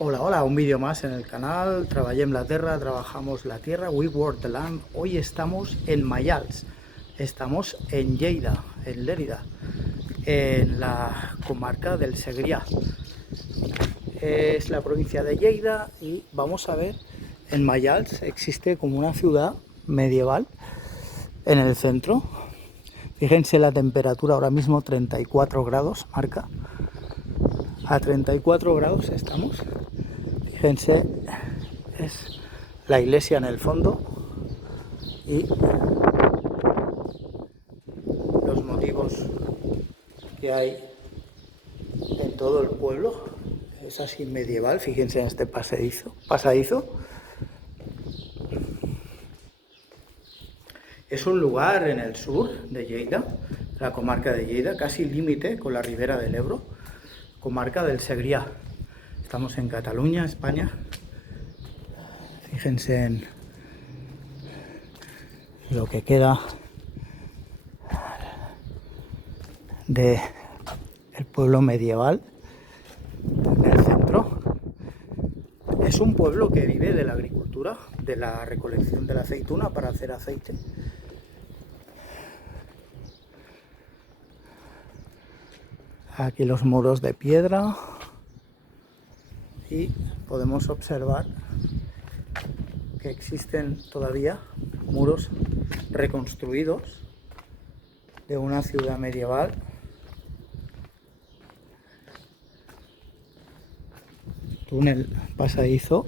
Hola, hola, un vídeo más en el canal. Traballem la Terra, trabajamos la tierra, we work the land. Hoy estamos en Maials, estamos en Lleida, en Lérida, en la comarca del Segrià. Es la provincia de Lleida y vamos a ver, en Maials existe como una ciudad medieval en el centro. Fíjense la temperatura ahora mismo, 34 grados, marca. A 34 grados estamos. Fíjense, es la iglesia en el fondo y los motivos que hay en todo el pueblo. Es así medieval, fíjense en este pasadizo. Es un lugar en el sur de Lleida, la comarca de Lleida, casi límite con la ribera del Ebro, comarca del Segrià. Estamos en Cataluña, España. Fíjense en lo que queda de el pueblo medieval en el centro. Es un pueblo que vive de la agricultura, de la recolección de la aceituna para hacer aceite. Aquí los muros de piedra y podemos observar que existen todavía muros reconstruidos de una ciudad medieval. Túnel pasadizo.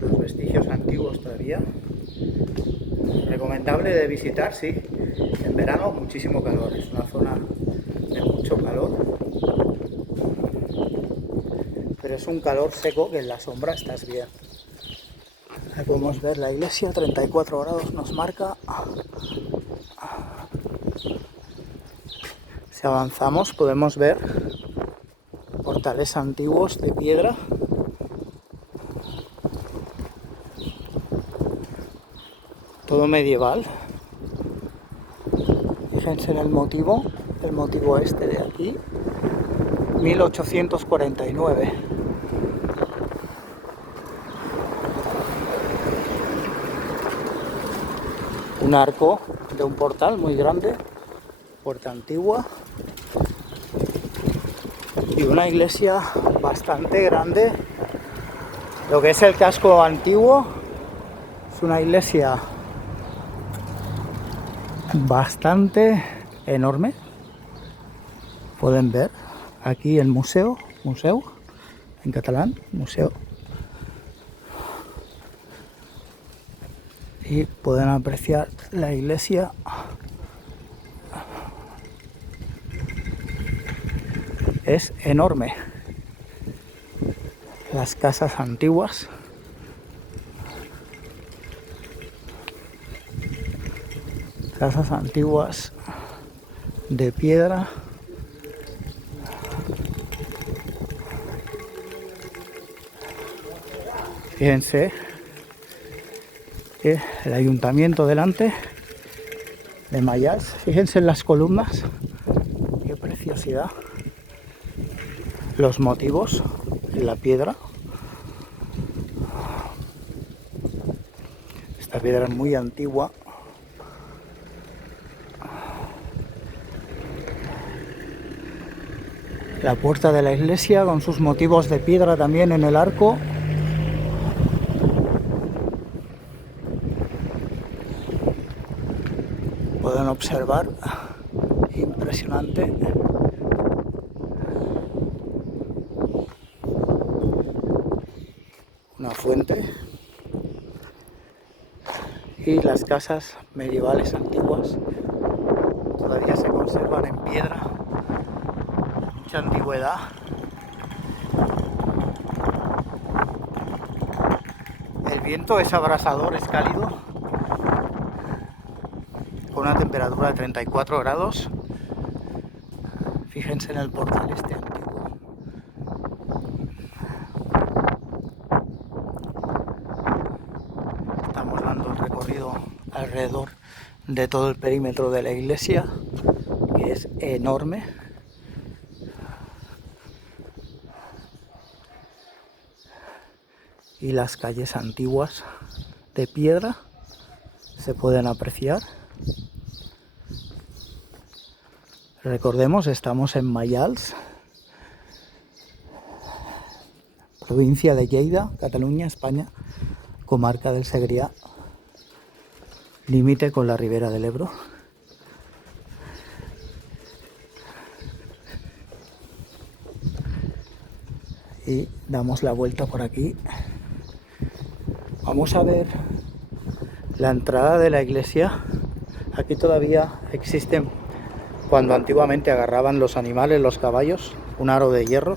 Los vestigios antiguos todavía. Recomendable de visitar, sí. En verano muchísimo calor. Es una zona de mucho calor. Pero es un calor seco que en la sombra estás bien. Ahí podemos ver la iglesia, 34 grados nos marca. Si avanzamos podemos ver portales antiguos de piedra. Todo medieval. Fíjense en el motivo este de aquí, 1849. Un arco de un portal muy grande, puerta antigua, y una iglesia bastante grande. Lo que es el casco antiguo es una iglesia bastante enorme. Pueden ver aquí el museo en catalán, museo, y pueden apreciar la iglesia. Es enorme. Las casas antiguas. Casas antiguas de piedra. Fíjense que el ayuntamiento delante de Maials. Fíjense en las columnas. Qué preciosidad. Los motivos en la piedra. Esta piedra es muy antigua. La puerta de la iglesia con sus motivos de piedra también en el arco. Pueden observar, impresionante. Una fuente. Y las casas medievales antiguas todavía se conservan en piedra. Mucha antigüedad. El viento es abrasador, es cálido, con una temperatura de 34 grados. Fíjense en el portal este antiguo. Estamos dando el recorrido alrededor de todo el perímetro de la iglesia, que es enorme. y las calles antiguas de piedra se pueden apreciar. Recordemos, estamos en Maials, provincia de Lleida, Cataluña, España, comarca del Segrià, límite con la ribera del Ebro. Y damos la vuelta por aquí. Vamos a ver la entrada de la iglesia. Aquí todavía existen, cuando antiguamente agarraban los animales, los caballos, un aro de hierro.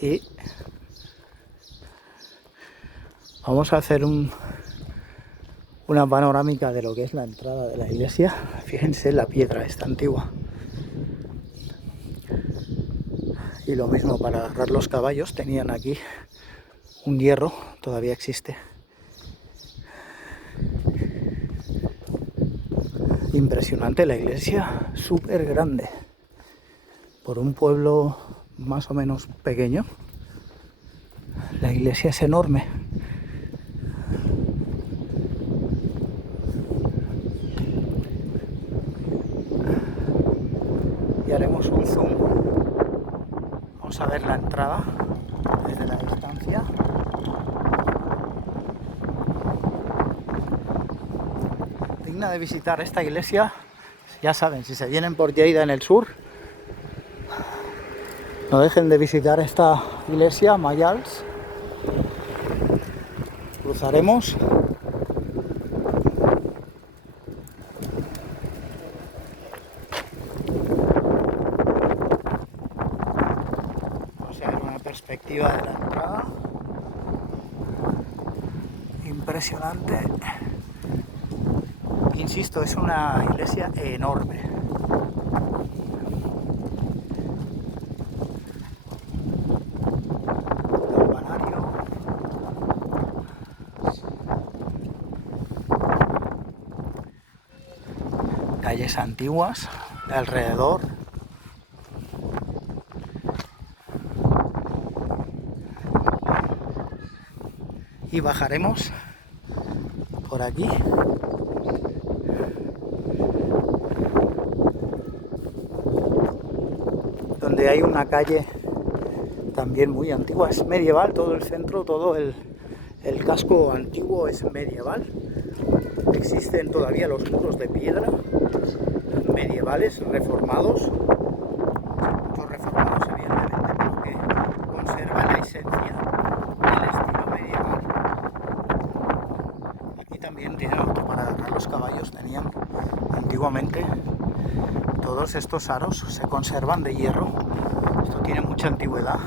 Y vamos a hacer una panorámica de lo que es la entrada de la iglesia. Fíjense la piedra esta antigua. Y lo mismo para agarrar los caballos, tenían aquí un hierro, todavía existe. Impresionante la iglesia, súper grande. Por un pueblo más o menos pequeño, la iglesia es enorme. Y haremos un zoom. Vamos a ver la entrada desde la distancia. Digna de visitar esta iglesia. Ya saben, si se vienen por Lleida en el sur, no dejen de visitar esta iglesia, Maials. Cruzaremos. Vamos a ver una perspectiva de la entrada. Impresionante. Insisto, es una iglesia enorme. Campanario. Calles antiguas de alrededor. Y bajaremos por aquí. Donde hay una calle también muy antigua, es medieval, todo el centro, todo el casco antiguo es medieval. Existen todavía los muros de piedra medievales, reformados, muchos reformados evidentemente, pero que conservan la esencia del estilo medieval. Aquí también tienen otro para agarrar los caballos, tenían antiguamente. Todos estos aros se conservan de hierro. Esto tiene mucha antigüedad.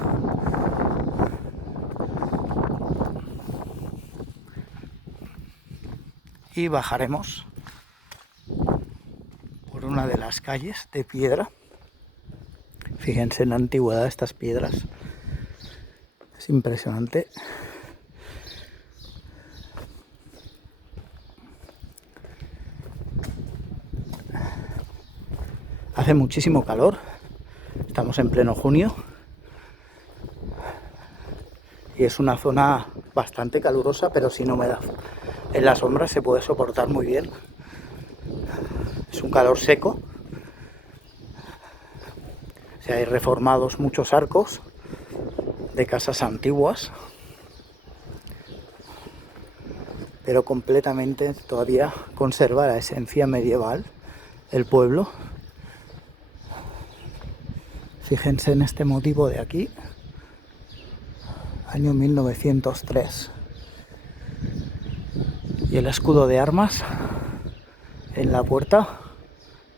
Y bajaremos por una de las calles de piedra. Fíjense en la antigüedad de estas piedras. Es impresionante. Hace muchísimo calor, estamos en pleno junio y es una zona bastante calurosa, pero sin humedad. En la sombra se puede soportar muy bien. Es un calor seco. Hay reformados muchos arcos de casas antiguas, pero completamente todavía conserva la esencia medieval del pueblo. Fíjense en este motivo de aquí, año 1903. Y el escudo de armas en la puerta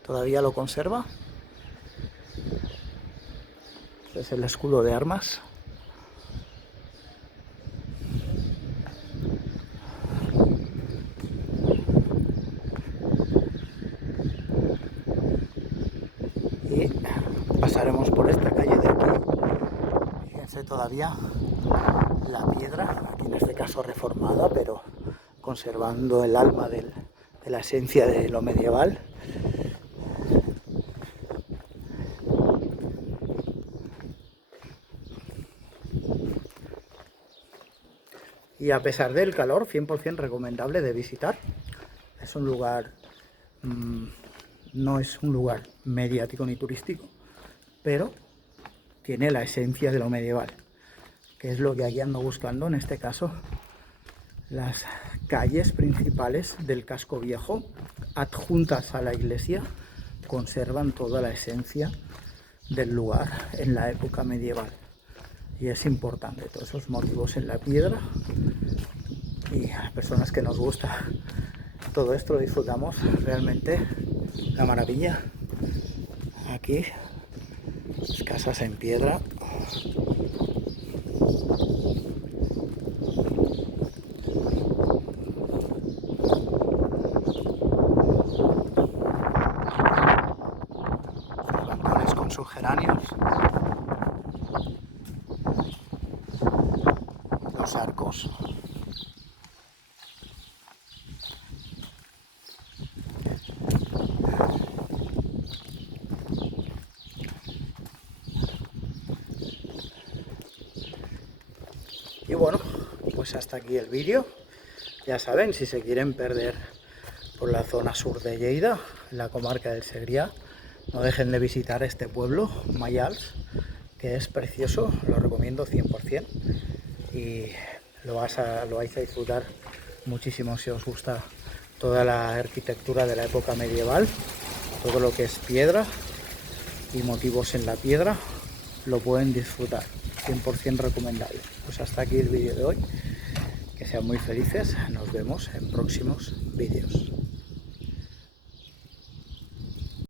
todavía lo conserva. Este es el escudo de armas. Y pasaremos por esta calle de aquí. Fíjense todavía la piedra, aquí en este caso reformada, pero conservando el alma del de la esencia de lo medieval. Y a pesar del calor, 100% recomendable de visitar. Es un lugar, no es un lugar mediático ni turístico, pero tiene la esencia de lo medieval, que es lo que aquí ando buscando. En este caso, las calles principales del casco viejo, adjuntas a la iglesia, conservan toda la esencia del lugar en la época medieval. Y es importante, todos esos motivos en la piedra, y a las personas que nos gusta todo esto lo disfrutamos realmente la maravilla. Aquí las casas en piedra, los balcones con sus geranios, los arcos. Y bueno, pues hasta aquí el vídeo. Ya saben, si se quieren perder por la zona sur de Lleida, en la comarca del Segrià, no dejen de visitar este pueblo, Maials, que es precioso, lo recomiendo 100%, y lo vais a disfrutar muchísimo si os gusta toda la arquitectura de la época medieval, todo lo que es piedra y motivos en la piedra, lo pueden disfrutar, 100% recomendable. Pues hasta aquí el vídeo de hoy, que sean muy felices, nos vemos en próximos vídeos.